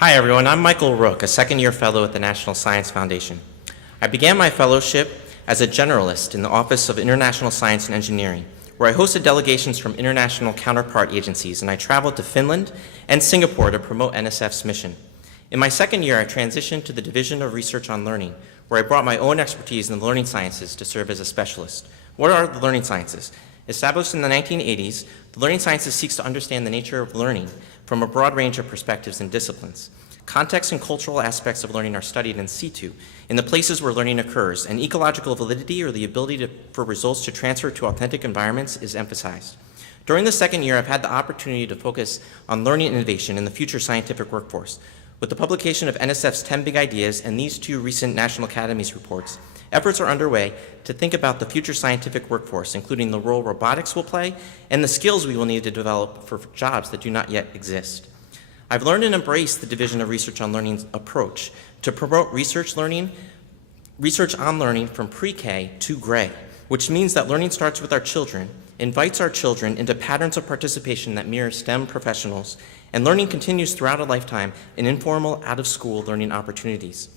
Hi everyone, I'm Michael Rook, a second-year fellow at the National Science Foundation. I began my fellowship as a generalist in the Office of International Science and Engineering, where I hosted delegations from international counterpart agencies, and I traveled to Finland and Singapore to promote NSF's mission. In my second year, I transitioned to the Division of Research on Learning, where I brought my own expertise in the learning sciences to serve as a specialist. What are the learning sciences? Established in the 1980s, the learning sciences seeks to understand the nature of learning from a broad range of perspectives and disciplines. Context and cultural aspects of learning are studied in situ, in the places where learning occurs, and ecological validity, or the ability for results to transfer to authentic environments, is emphasized. During the second year, I've had the opportunity to focus on learning innovation in the future scientific workforce. With the publication of NSF's 10 Big Ideas and these two recent National Academies reports, efforts are underway to think about the future scientific workforce, including the role robotics will play and the skills we will need to develop for jobs that do not yet exist. I've learned and embraced the Division of Research on Learning's approach to promote research on learning from pre-K to gray, which means that learning starts with our children, invites our children into patterns of participation that mirror STEM professionals, and learning continues throughout a lifetime in informal, out-of-school learning opportunities.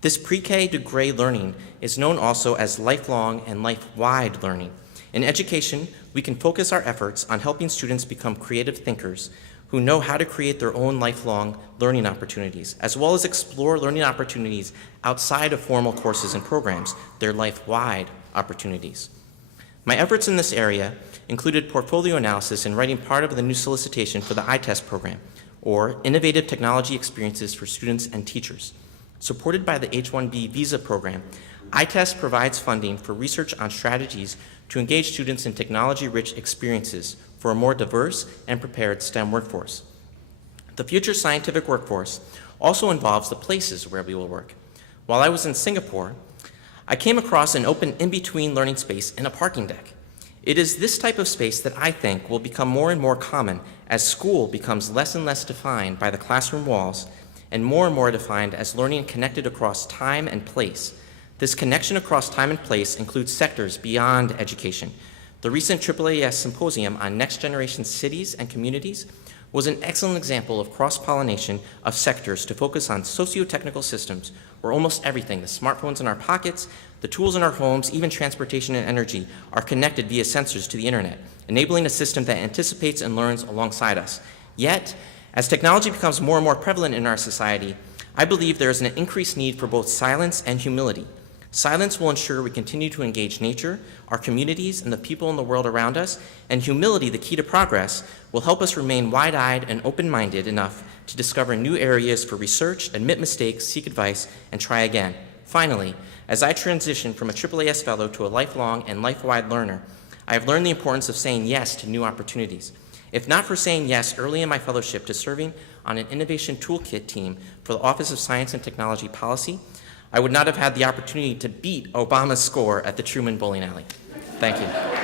This pre-K to gray learning is known also as lifelong and life-wide learning. In education, we can focus our efforts on helping students become creative thinkers who know how to create their own lifelong learning opportunities, as well as explore learning opportunities outside of formal courses and programs, their life-wide opportunities. My efforts in this area included portfolio analysis and writing part of the new solicitation for the iTest program, or Innovative Technology Experiences for Students and Teachers. Supported by the H-1B visa program, iTest provides funding for research on strategies to engage students in technology-rich experiences for a more diverse and prepared STEM workforce. The future scientific workforce also involves the places where we will work. While I was in Singapore, I came across an open in-between learning space in a parking deck. It is this type of space that I think will become more and more common as school becomes less and less defined by the classroom walls and more defined as learning connected across time and place. This connection across time and place includes sectors beyond education. The recent AAAS symposium on next generation cities and communities was an excellent example of cross-pollination of sectors to focus on socio-technical systems where almost everything, the smartphones in our pockets, the tools in our homes, even transportation and energy, are connected via sensors to the internet, enabling a system that anticipates and learns alongside us. Yet, as technology becomes more and more prevalent in our society, I believe there is an increased need for both silence and humility. Silence will ensure we continue to engage nature, our communities, and the people in the world around us, and humility, the key to progress, will help us remain wide-eyed and open-minded enough to discover new areas for research, admit mistakes, seek advice, and try again. Finally, as I transition from a AAAS fellow to a lifelong and life-wide learner, I have learned the importance of saying yes to new opportunities. If not for saying yes early in my fellowship to serving on an innovation toolkit team for the Office of Science and Technology Policy, I would not have had the opportunity to beat Obama's score at the Truman Bowling Alley. Thank you.